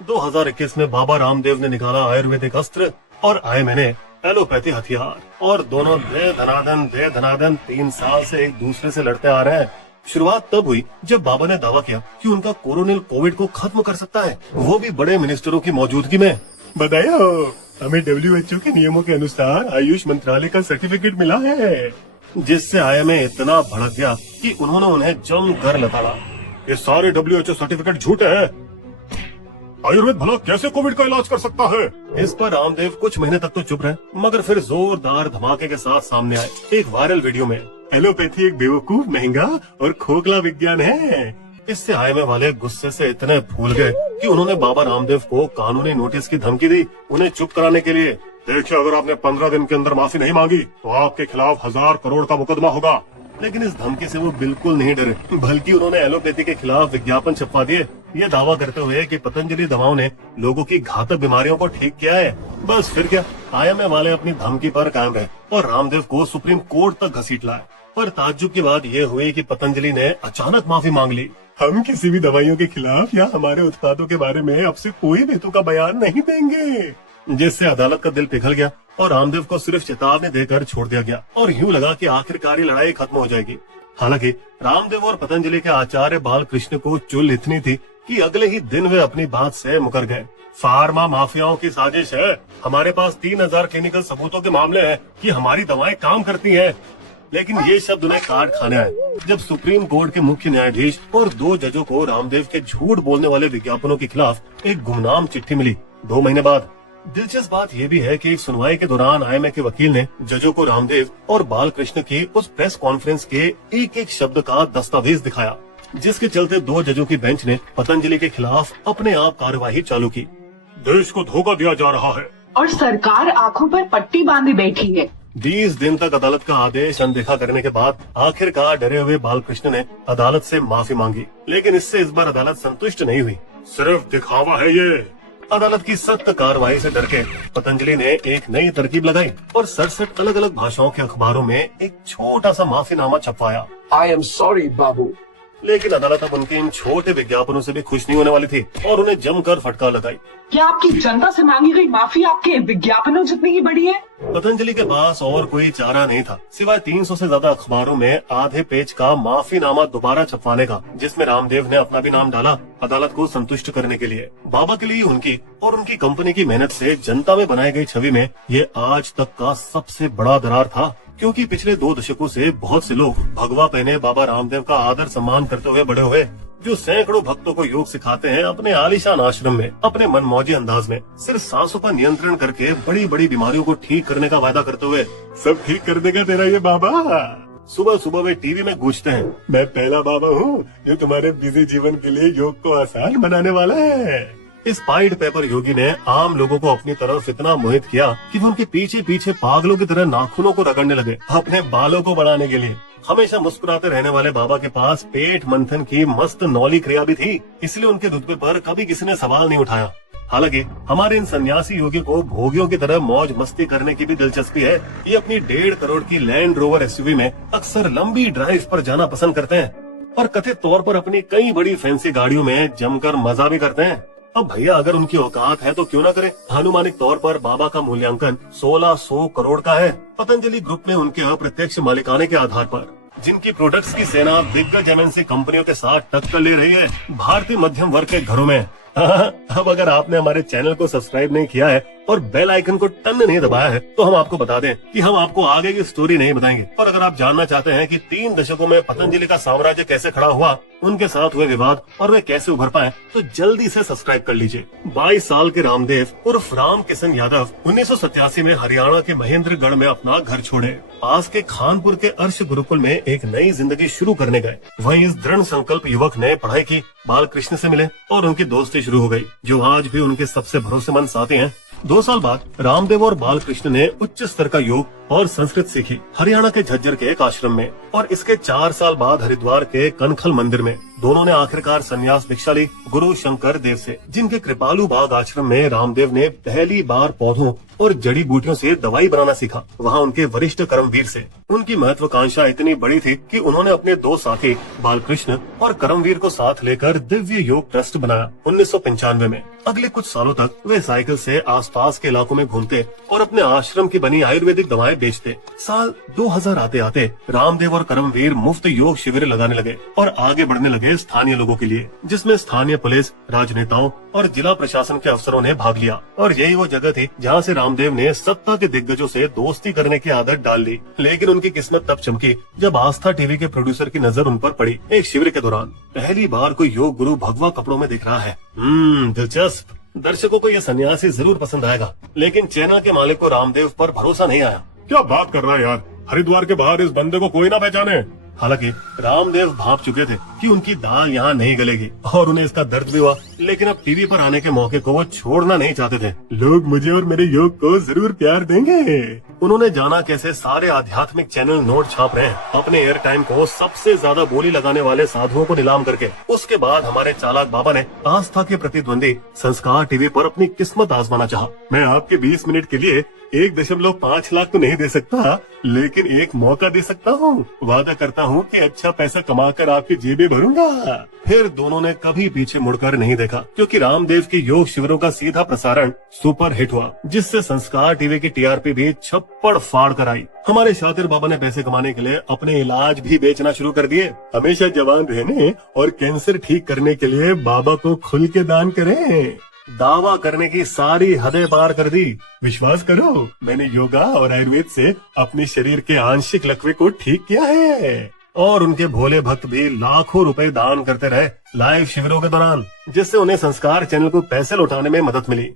2021 में बाबा रामदेव ने निकाला आयुर्वेदिक अस्त्र और आए मैंने एलोपैथी हथियार, और दोनों दे धनादन 3 साल से एक दूसरे से लड़ते आ रहे हैं। शुरुआत तब हुई जब बाबा ने दावा किया कि उनका कोरोनिल कोविड को खत्म कर सकता है, वो भी बड़े मिनिस्टरों की मौजूदगी में। बधाई हो, हमें WHO के नियमों के अनुसार आयुष मंत्रालय का सर्टिफिकेट मिला है। जिससे आईएमए इतना भड़क गया कि उन्होंने उन्हें जम कर लताड़ा। ये सारे WHO सर्टिफिकेट झूठे हैं। आयुर्वेद भला कैसे कोविड का इलाज कर सकता है? इस पर रामदेव कुछ महीने तक तो चुप रहे, मगर फिर जोरदार धमाके के साथ सामने आए एक वायरल वीडियो में। एलोपैथी एक बेवकूफ, महंगा और खोखला विज्ञान है। इससे आईएमए वाले गुस्से से इतने फूल गए कि उन्होंने बाबा रामदेव को कानूनी नोटिस की धमकी दी, उन्हें चुप कराने के लिए। देखिए, अगर आपने 15 दिन के अंदर माफी नहीं मांगी तो आपके खिलाफ 1000 करोड़ का मुकदमा होगा। लेकिन इस धमकी से वो बिल्कुल नहीं डरे, बल्कि उन्होंने एलोपैथी के खिलाफ विज्ञापन छपवा दिए, ये दावा करते हुए कि पतंजलि दवाओं ने लोगों की घातक बीमारियों को ठीक किया है। बस फिर क्या, आईएमए वाले अपनी धमकी पर कायम रहे और रामदेव को सुप्रीम कोर्ट तक घसीट लाए। पर ताज्जुब की बात ये हुई कि पतंजलि ने अचानक माफी मांग ली। हम किसी भी दवाइयों के खिलाफ या हमारे उत्पादों के बारे में अब से कोई बेतुका बयान नहीं देंगे। जिससे अदालत का दिल पिघल गया और रामदेव को सिर्फ चेतावनी देकर छोड़ दिया गया, और यूं लगा कि आखिरकार ये लड़ाई खत्म हो जाएगी। हालांकि रामदेव और पतंजलि के आचार्य बालकृष्ण को चुल इतनी थी कि अगले ही दिन वे अपनी बात से मुकर गए। फार्मा माफियाओं की साजिश है, हमारे पास 3000 क्लिनिकल सबूतों के मामले हैं कि हमारी दवाएं काम करती हैं। लेकिन ये शब्द उन्हें काट खाने आए जब सुप्रीम कोर्ट के मुख्य न्यायाधीश और 2 जजों को रामदेव के झूठ बोलने वाले विज्ञापनों के खिलाफ एक गुमनाम चिट्ठी मिली 2 महीने बाद। दिलचस्प बात यह भी है कि एक सुनवाई के दौरान आईएमए के वकील ने जजों को रामदेव और बालकृष्ण की उस प्रेस कॉन्फ्रेंस के एक शब्द का दस्तावेज दिखाया, जिसके चलते 2 जजों की बेंच ने पतंजलि के खिलाफ अपने आप कार्यवाही चालू की। देश को धोखा दिया जा रहा है और सरकार आंखों पर पट्टी बांधे बैठी है। 20 दिन तक अदालत का आदेश अनदेखा करने के बाद आखिरकार डरे हुए बालकृष्ण ने अदालत से माफी मांगी, लेकिन इससे इस बार अदालत संतुष्ट नहीं हुई। सिर्फ दिखावा है ये। अदालत की सख्त कार्रवाई से डर के पतंजलि ने एक नई तरकीब लगाई और 67 अलग अलग भाषाओं के अखबारों में एक छोटा सा माफीनामा छपवाया। I am sorry, बाबू। लेकिन अदालत अब उनके इन छोटे विज्ञापनों से भी खुश नहीं होने वाली थी और उन्हें जमकर फटकार लगाई। क्या आपकी जनता से मांगी गई माफी आपके विज्ञापनों जितनी ही बड़ी है? पतंजलि के पास और कोई चारा नहीं था सिवाय 300 से ज्यादा अखबारों में आधे पेज का माफीनामा दोबारा छपवाने का, जिसमें रामदेव ने अपना भी नाम डाला अदालत को संतुष्ट करने के लिए। बाबा के लिए उनकी और उनकी कंपनी की मेहनत से जनता में बनाई गई छवि में ये आज तक का सबसे बड़ा दरार था, क्योंकि पिछले 2 दशकों से बहुत से लोग भगवा पहने बाबा रामदेव का आदर सम्मान करते हुए बड़े हुए, जो सैकड़ों भक्तों को योग सिखाते हैं अपने आलीशान आश्रम में, अपने मनमौजी अंदाज में, सिर्फ सांसों पर नियंत्रण करके बड़ी बड़ी बीमारियों को ठीक करने का वादा करते हुए। सब ठीक कर देगा तेरा ये बाबा। सुबह सुबह वे टीवी में गूंजते हैं, मैं पहला बाबा हूँ जो तुम्हारे बिजी जीवन के लिए योग को आसान बनाने वाला है। इस पाइड पेपर योगी ने आम लोगों को अपनी तरफ इतना मोहित किया कि वो उनके पीछे पीछे पागलों की तरह नाखूनों को रगड़ने लगे अपने बालों को बढ़ाने के लिए। हमेशा मुस्कुराते रहने वाले बाबा के पास पेट मंथन की मस्त नौली क्रिया भी थी, इसलिए उनके रुतबे पर कभी किसी ने सवाल नहीं उठाया। हालांकि हमारे इन सन्यासी योगी को भोगियों की तरह मौज मस्ती करने की भी दिलचस्पी है। ये अपनी 1.5 करोड़ की लैंड रोवर एसयूवी में अक्सर लंबी ड्राइव पर जाना पसंद करते हैं और कथित तौर पर अपनी कई बड़ी फैंसी गाड़ियों में जमकर मजा भी करते हैं। अब भैया, अगर उनकी औकात है तो क्यों ना करे। अनुमानिक तौर पर बाबा का मूल्यांकन 1600 करोड़ का है। पतंजलि ग्रुप ने उनके अप्रत्यक्ष मालिकाने के आधार पर, जिनकी प्रोडक्ट्स की सेना दिग्गज एमएनसी कंपनियों के साथ टक्कर ले रही है भारतीय मध्यम वर्ग के घरों में। अब अगर आपने हमारे चैनल को सब्सक्राइब नहीं किया है और बेल आइकन को टन नहीं दबाया है तो हम आपको बता दें कि हम आपको आगे की स्टोरी नहीं बताएंगे। और अगर आप जानना चाहते हैं कि 3 दशकों में पतंजलि का साम्राज्य कैसे खड़ा हुआ, उनके साथ हुए विवाद और वे कैसे उभर पाए, तो जल्दी से सब्सक्राइब कर लीजिए। 22 साल के रामदेव उर्फ राम किशन यादव 1987 में हरियाणा के महेंद्रगढ़ में अपना घर छोड़े पास के खानपुर के अर्श गुरुकुल में एक नई जिंदगी शुरू करने गए। वहीं इस दृढ़ संकल्प युवक ने पढ़ाई की, बालकृष्ण से मिले और उनकी दोस्ती शुरू हो गई, जो आज भी उनके सबसे भरोसेमंद साथी हैं। 2 साल बाद रामदेव और बालकृष्ण ने उच्च स्तर का योग और संस्कृत सीखी हरियाणा के झज्जर के एक आश्रम में, और इसके 4 साल बाद हरिद्वार के कनखल मंदिर में दोनों ने आखिरकार संन्यास दीक्षा ली गुरु शंकर देव से, जिनके कृपालु बाग आश्रम में रामदेव ने पहली बार पौधों और जड़ी बूटियों से दवाई बनाना सीखा, वहाँ उनके वरिष्ठ करमवीर से। उनकी महत्वाकांक्षा इतनी बड़ी थी कि उन्होंने अपने 2 साथी बालकृष्ण और करमवीर को साथ लेकर दिव्य योग ट्रस्ट बनाया 1995 में। अगले कुछ सालों तक वे साइकिल से आसपास के इलाकों में घूमते और अपने आश्रम की बनी आयुर्वेदिक दवाएं बेचते। साल 2000 आते आते रामदेव और करमवीर मुफ्त योग शिविर लगाने लगे और आगे बढ़ने लगे स्थानीय लोगों के लिए, जिसमें स्थानीय पुलिस, राजनेताओं और जिला प्रशासन के अफसरों ने भाग लिया। और यही वो जगह थी जहाँ से रामदेव ने सत्ता के दिग्गजों से दोस्ती करने की आदत डाल ली। लेकिन उनकी किस्मत तब चमकी जब आस्था टीवी के प्रोड्यूसर की नजर उन पर पड़ी। एक शिविर के दौरान पहली बार कोई योग गुरु भगवा कपड़ों में दिख रहा है। दिलचस्प, दर्शकों को यह सन्यासी जरूर पसंद आएगा। लेकिन चैनल के मालिक को रामदेव पर भरोसा नहीं आया। क्या बात कर रहा है यार, हरिद्वार के बाहर इस बंदे को कोई ना पहचाने। हालांकि रामदेव भाप चुके थे कि उनकी दाल यहाँ नहीं गलेगी और उन्हें इसका दर्द भी हुआ, लेकिन अब टीवी पर आने के मौके को वो छोड़ना नहीं चाहते थे। लोग मुझे और मेरे योग को जरूर प्यार देंगे। उन्होंने जाना कैसे सारे आध्यात्मिक चैनल नोट छाप रहे हैं, अपने एयर टाइम को सबसे ज्यादा बोली लगाने वाले साधुओं को नीलाम करके। उसके बाद हमारे चालाक बाबा ने आस्था के प्रतिद्वंदी संस्कार टीवी पर अपनी किस्मत आजमाना चाहा। मैं आपके 20 मिनट के लिए 1.5 लाख तो नहीं दे सकता, लेकिन एक मौका दे सकता हूँ। वादा करता हूँ कि अच्छा पैसा कमाकर आपकी जेबें भरूंगा। फिर दोनों ने कभी पीछे मुड़कर नहीं देखा, क्योंकि रामदेव के योग शिविरों का सीधा प्रसारण सुपर हिट हुआ, जिससे संस्कार टीवी की टीआरपी भी छप्पड़ फाड़ कर आई। हमारे शातिर बाबा ने पैसे कमाने के लिए अपने इलाज भी बेचना शुरू कर दिए। हमेशा जवान रहने और कैंसर ठीक करने के लिए बाबा को खुल के दान करें। दावा करने की सारी हदें पार कर दी। विश्वास करो, मैंने योगा और आयुर्वेद से अपने शरीर के आंशिक लकवे को ठीक किया है। और उनके भोले भक्त भी लाखों रुपए दान करते रहे लाइव शिविरों के दौरान, जिससे उन्हें संस्कार चैनल को पैसे लौटाने में मदद मिली।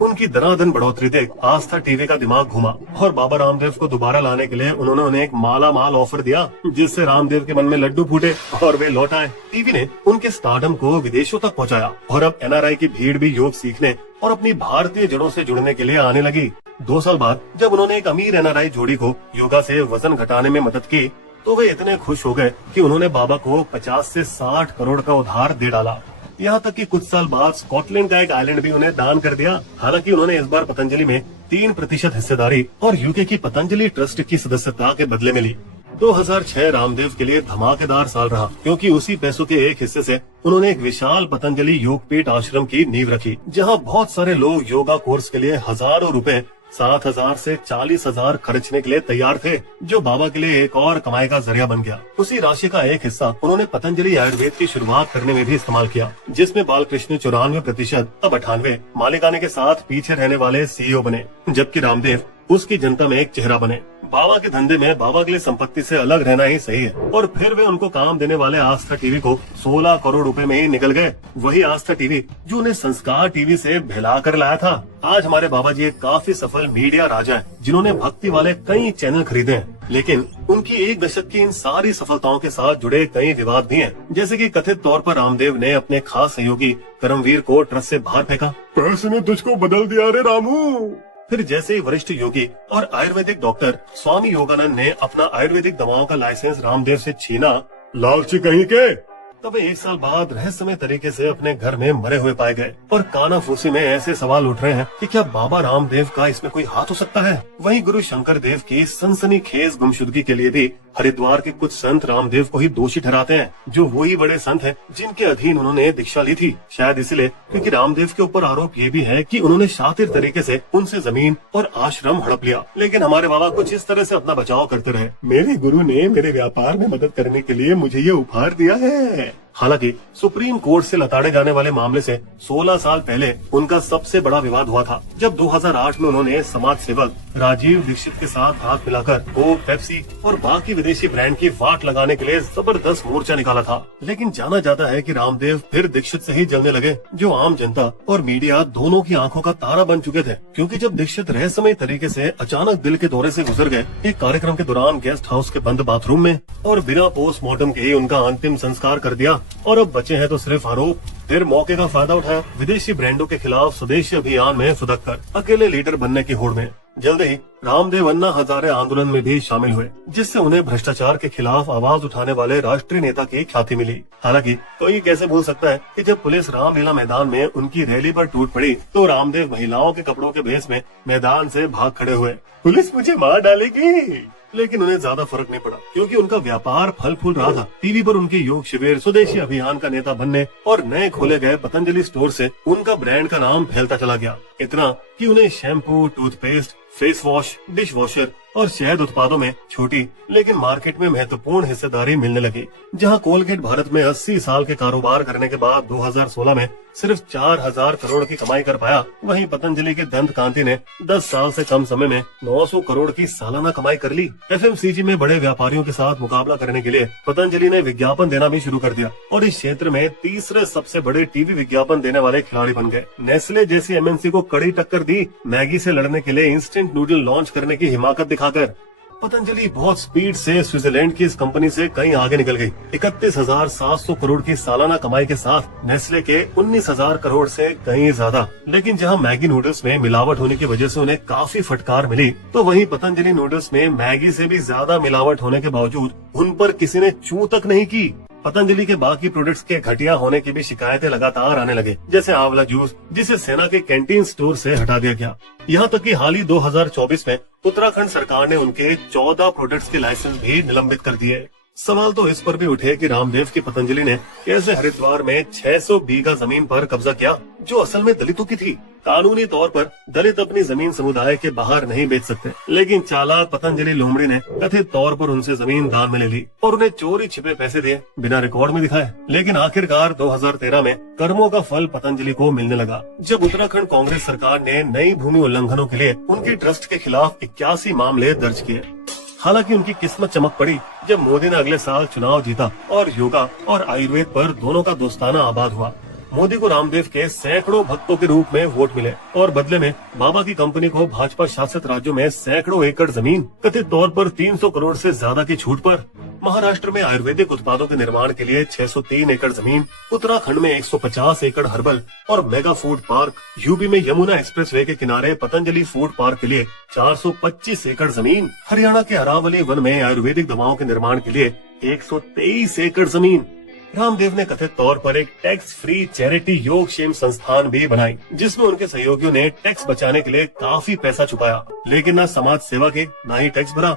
उनकी दनादन बढ़ोतरी देख आस्था टीवी का दिमाग घुमा और बाबा रामदेव को दोबारा लाने के लिए उन्होंने उन्हें एक माला माल ऑफर दिया, जिससे रामदेव के मन में लड्डू फूटे और वे लौट आए। टीवी ने उनके स्टारडम को विदेशों तक पहुंचाया और अब एनआरआई की भीड़ भी योग सीखने और अपनी भारतीय जड़ों से जुड़ने के लिए आने लगी। 2 साल बाद जब उन्होंने एक अमीर एनआरआई जोड़ी को योगा से वजन घटाने में मदद की, तो वे इतने खुश हो गए कि उन्होंने बाबा को 50 से 60 करोड़ का उधार दे डाला। यहाँ तक कि कुछ साल बाद स्कॉटलैंड का एक आइलैंड भी उन्हें दान कर दिया। हालांकि उन्होंने इस बार पतंजलि में 3% हिस्सेदारी और यूके की पतंजलि ट्रस्ट की सदस्यता के बदले में ली। 2006 रामदेव के लिए धमाकेदार साल रहा, क्योंकि उसी पैसों के एक हिस्से से उन्होंने एक विशाल पतंजलि योगपीठ आश्रम की नींव रखी, जहाँ बहुत सारे लोग योगा कोर्स के लिए हजारों रुपए 7,000 से 40,000 खर्चने के लिए तैयार थे, जो बाबा के लिए एक और कमाई का जरिया बन गया। उसी राशि का एक हिस्सा उन्होंने पतंजलि आयुर्वेद की शुरुआत करने में भी इस्तेमाल किया, जिसमें बालकृष्ण 94%, अब 98 मालिकाने के साथ पीछे रहने वाले सीईओ बने, जबकि रामदेव उसकी जनता में एक चेहरा बने। बाबा के धंधे में बाबा के लिए संपत्ति से अलग रहना ही सही है। और फिर वे उनको काम देने वाले आस्था टीवी को 16 करोड़ रुपए में ही निकल गए। वही आस्था टीवी जो उन्हें संस्कार टीवी से भिला कर लाया था। आज हमारे बाबा जी एक काफी सफल मीडिया राजा हैं, जिन्होंने भक्ति वाले कई चैनल खरीदे हैं। लेकिन उनकी 1 दशक की इन सारी सफलताओं के साथ जुड़े कई विवाद भी हैं, जैसे कि कथित तौर पर रामदेव ने अपने खास सहयोगी करमवीर को ट्रस्ट से बाहर फेंका। पैसे ने तुझको बदल दिया रे रामू। फिर जैसे ही वरिष्ठ योगी और आयुर्वेदिक डॉक्टर स्वामी योगानंद ने अपना आयुर्वेदिक दवाओं का लाइसेंस रामदेव से छीना, लालची कहीं के, तब 1 साल बाद रहस्यमय तरीके से अपने घर में मरे हुए पाए गए। और कानाफूसी में ऐसे सवाल उठ रहे हैं कि क्या बाबा रामदेव का इसमें कोई हाथ हो सकता है। वहीं गुरु शंकर देव की सनसनीखेज गुमशुदगी के लिए भी हरिद्वार के कुछ संत रामदेव को ही दोषी ठहराते हैं, जो वही बड़े संत हैं जिनके अधीन उन्होंने दीक्षा ली थी। शायद इसलिए क्योंकि रामदेव के ऊपर आरोप ये भी है कि उन्होंने शातिर तरीके से उनसे जमीन और आश्रम हड़प लिया। लेकिन हमारे बाबा कुछ इस तरह से अपना बचाव करते रहे। मेरे गुरु ने मेरे व्यापार में मदद करने के लिए मुझे ये उपहार दिया है। हालांकि सुप्रीम कोर्ट से लताड़े जाने वाले मामले से 16 साल पहले उनका सबसे बड़ा विवाद हुआ था, जब 2008 में उन्होंने समाज सेवक राजीव दीक्षित के साथ हाथ मिलाकर कोक, पेप्सी और बाकी विदेशी ब्रांड की वाट लगाने के लिए जबरदस्त मोर्चा निकाला था। लेकिन जाना जाता है कि रामदेव फिर दीक्षित से ही जलने लगे, जो आम जनता और मीडिया दोनों की आंखों का तारा बन चुके थे। क्योंकि जब दीक्षित रहस्यमय तरीके से अचानक दिल के दौरे से गुजर गए, एक कार्यक्रम के दौरान गेस्ट हाउस के बंद बाथरूम में, और बिना पोस्टमार्टम के ही उनका अंतिम संस्कार कर दिया। और अब बचे हैं तो सिर्फ आरोप। फिर मौके का फायदा उठाया, विदेशी ब्रांडों के खिलाफ स्वदेशी अभियान में फुदक कर अकेले लीडर बनने की होड़ में। जल्द ही रामदेव अन्ना हजारे आंदोलन में भी शामिल हुए, जिससे उन्हें भ्रष्टाचार के खिलाफ आवाज उठाने वाले राष्ट्रीय नेता की ख्याति मिली। हालांकि कोई कैसे भूल सकता है कि जब पुलिस रामलीला मैदान में उनकी रैली पर टूट पड़ी तो रामदेव महिलाओं के कपड़ों के भेष में मैदान से भाग खड़े हुए। पुलिस मुझे मार डालेगी, लेकिन उन्हें ज्यादा फर्क नहीं पड़ा, क्योंकि उनका व्यापार फल फूल रहा था। टीवी पर उनके योग शिविर, स्वदेशी अभियान का नेता बनने और नए खोले गए पतंजलि स्टोर से उनका ब्रांड का नाम फैलता चला गया। इतना कि उन्हें shampoo, toothpaste, face wash, dish washer और शहद उत्पादों में छोटी लेकिन मार्केट में महत्वपूर्ण हिस्सेदारी मिलने लगी। जहां कोलगेट भारत में 80 साल के कारोबार करने के बाद 2016 में सिर्फ 4000 करोड़ की कमाई कर पाया, वहीं पतंजलि के दंत कांति ने 10 साल से कम समय में 900 करोड़ की सालाना कमाई कर ली। एफएमसीजी में बड़े व्यापारियों के साथ मुकाबला करने के लिए पतंजलि ने विज्ञापन देना भी शुरू कर दिया और इस क्षेत्र में तीसरे सबसे बड़े टीवी विज्ञापन देने वाले खिलाड़ी बन गए। नेस्ले जैसी एमएनसी को कड़ी टक्कर दी मैगी से लड़ने के लिए इंस्टेंट नूडल लॉन्च करने की हिमाकत दिखाकर। पतंजलि बहुत स्पीड से स्विट्जरलैंड की इस कंपनी से कहीं आगे निकल गई। 31,700 करोड़ की सालाना कमाई के साथ नेस्ले के 19,000 करोड़ से कहीं ज्यादा। लेकिन जहां मैगी नूडल्स में मिलावट होने की वजह से उन्हें काफी फटकार मिली, तो वहीं पतंजलि नूडल्स में मैगी से भी ज्यादा मिलावट होने के बावजूद उन पर किसी ने चू तक नहीं की। पतंजलि के बाकी प्रोडक्ट्स के घटिया होने की भी शिकायतें लगातार आने लगे, जैसे आंवला जूस, जिसे सेना के कैंटीन स्टोर से हटा दिया गया। यहाँ तक कि हाल ही 2024 में उत्तराखंड सरकार ने उनके 14 प्रोडक्ट्स के लाइसेंस भी निलंबित कर दिए। सवाल तो इस पर भी उठे कि रामदेव की पतंजलि ने कैसे हरिद्वार में 600 बीघा जमीन पर कब्जा किया, जो असल में दलितों की थी। कानूनी तौर पर दलित अपनी जमीन समुदाय के बाहर नहीं बेच सकते, लेकिन चालाक पतंजलि लोमड़ी ने कथित तौर पर उनसे जमीन दान में ले ली और उन्हें चोरी छिपे पैसे दिए, बिना रिकॉर्ड में दिखाए। लेकिन आखिरकार 2013 में कर्मों का फल पतंजलि को मिलने लगा, जब उत्तराखंड कांग्रेस सरकार ने नई भूमि उल्लंघनों के लिए उनकी ट्रस्ट के खिलाफ 81 मामले दर्ज किए। हालांकि उनकी किस्मत चमक पड़ी जब मोदी ने अगले साल चुनाव जीता और योगा और आयुर्वेद पर दोनों का दोस्ताना आबाद हुआ। मोदी को रामदेव के सैकड़ों भक्तों के रूप में वोट मिले और बदले में बाबा की कंपनी को भाजपा शासित राज्यों में सैकड़ों एकड़ जमीन, कथित तौर पर 300 करोड़ से ज्यादा की छूट पर। महाराष्ट्र में आयुर्वेदिक उत्पादों के निर्माण के लिए 603 एकड़ जमीन, उत्तराखंड में 150 एकड़ हर्बल और मेगा फूड पार्क, यूपी में यमुना एक्सप्रेसवे के किनारे पतंजलि फूड पार्क के लिए 425 एकड़ जमीन, हरियाणा के अरावली वन में आयुर्वेदिक दवाओं के निर्माण के लिए 123 एकड़ जमीन। रामदेव ने कथित तौर पर एक टैक्स फ्री चैरिटी योगक्षेम संस्थान भी बनाई, जिसमें उनके सहयोगियों ने टैक्स बचाने के लिए काफी पैसा छुपाया, लेकिन न समाज सेवा के न ही टैक्स भरा।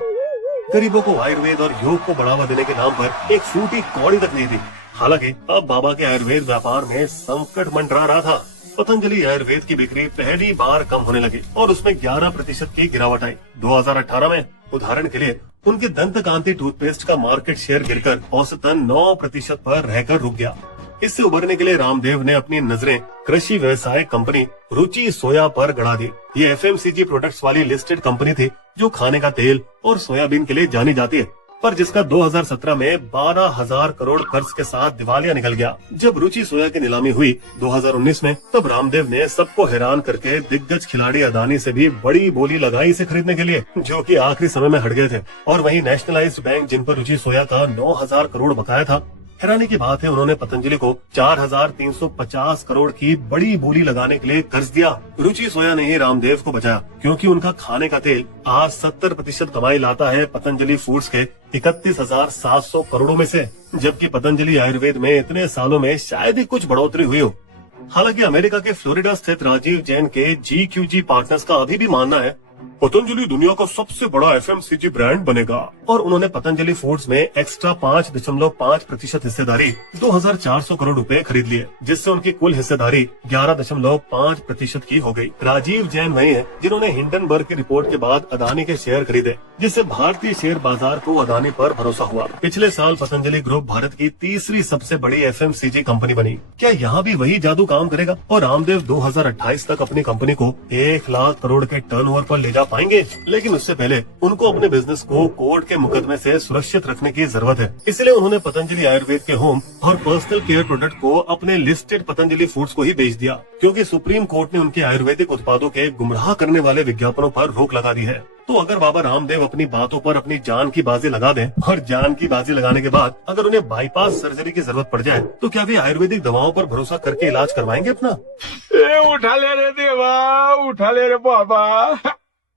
गरीबों को आयुर्वेद और योग को बढ़ावा देने के नाम पर एक फूटी कौड़ी तक नहीं दी। हालांकि अब बाबा के आयुर्वेद व्यापार में संकट मंडरा रहा था। पतंजलि आयुर्वेद की बिक्री पहली बार कम होने लगी और उसमें 11% की गिरावट आई। 2018 में उदाहरण के लिए उनके दंत कांति टूथपेस्ट का मार्केट शेयर गिरकर औसतन 9% पर रहकर रुक गया। इससे उबरने के लिए रामदेव ने अपनी नजरें कृषि व्यवसाय कंपनी रुचि सोया पर गड़ा दी। ये एफएमसीजी प्रोडक्ट्स वाली लिस्टेड कंपनी थी, जो खाने का तेल और सोयाबीन के लिए जानी जाती है, पर जिसका 2017 में 12,000 करोड़ खर्च के साथ दिवालिया निकल गया। जब रुचि सोया की नीलामी हुई 2019 में, तब रामदेव ने सबको हैरान करके दिग्गज खिलाड़ी अदानी से भी बड़ी बोली लगाई इसे खरीदने के लिए, जो कि आखिरी समय में हट गए थे। और वहीं नेशनलाइज्ड बैंक, जिन पर रुचि सोया का 9,000 करोड़ बकाया था, हैरानी की बात है उन्होंने पतंजलि को 4,350 करोड़ की बड़ी बोली लगाने के लिए कर्ज दिया। रुचि सोया ने ही रामदेव को बचाया, क्योंकि उनका खाने का तेल आज 70% कमाई लाता है पतंजलि फूड्स के 31,700 करोड़ों में से, जबकि पतंजलि आयुर्वेद में इतने सालों में शायद ही कुछ बढ़ोतरी हुई हो। हालांकि अमेरिका के फ्लोरिडा स्थित राजीव जैन के GQG पार्टनर्स का अभी भी मानना है पतंजलि दुनिया का सबसे बड़ा एफएमसीजी ब्रांड बनेगा, और उन्होंने पतंजलि फूड्स में एक्स्ट्रा 5.5% हिस्सेदारी 2,400 करोड़ रुपए खरीद लिए, जिससे उनकी कुल हिस्सेदारी 11.5% की हो गई। राजीव जैन वही है जिन्होंने हिंडनबर्ग की रिपोर्ट के बाद अदानी के शेयर खरीदे, जिससे भारतीय शेयर बाजार को अदानी पर भरोसा हुआ। पिछले साल पतंजलि ग्रुप भारत की तीसरी सबसे बड़ी एफएमसीजी कंपनी बनी। क्या यहाँ भी वही जादू काम करेगा और रामदेव 2028 तक अपनी कंपनी को 1 लाख करोड़ के टर्नओवर पर ले जा पाएंगे? लेकिन उससे पहले उनको अपने बिजनेस को कोर्ट के मुकदमे से सुरक्षित रखने की जरूरत है। इसलिए उन्होंने पतंजलि आयुर्वेद के होम और पर्सनल केयर प्रोडक्ट को अपने लिस्टेड पतंजलि फूड्स को ही बेच दिया, क्योंकि सुप्रीम कोर्ट ने उनके आयुर्वेदिक उत्पादों के गुमराह करने वाले विज्ञापनों पर रोक लगा दी है। तो अगर बाबा रामदेव अपनी बातों पर अपनी जान की बाजी लगा दें और जान की बाजी लगाने के बाद अगर उन्हें बाईपास सर्जरी की जरूरत पड़ जाए तो क्या वे आयुर्वेदिक दवाओं पर भरोसा करके इलाज करवाएंगे अपना? ए उठा ले रे देवा, उठा ले रे बाबा,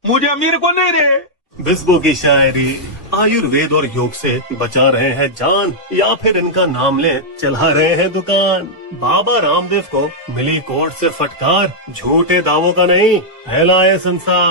मुझे अमीर को नहीं रे। बिस्बो की शायरी आयुर्वेद और योग से बचा रहे हैं जान या फिर इनका नाम ले चला रहे हैं दुकान। बाबा रामदेव को मिली कोर्ट से फटकार, झूठे दावों का नहीं, फैलाए संसार।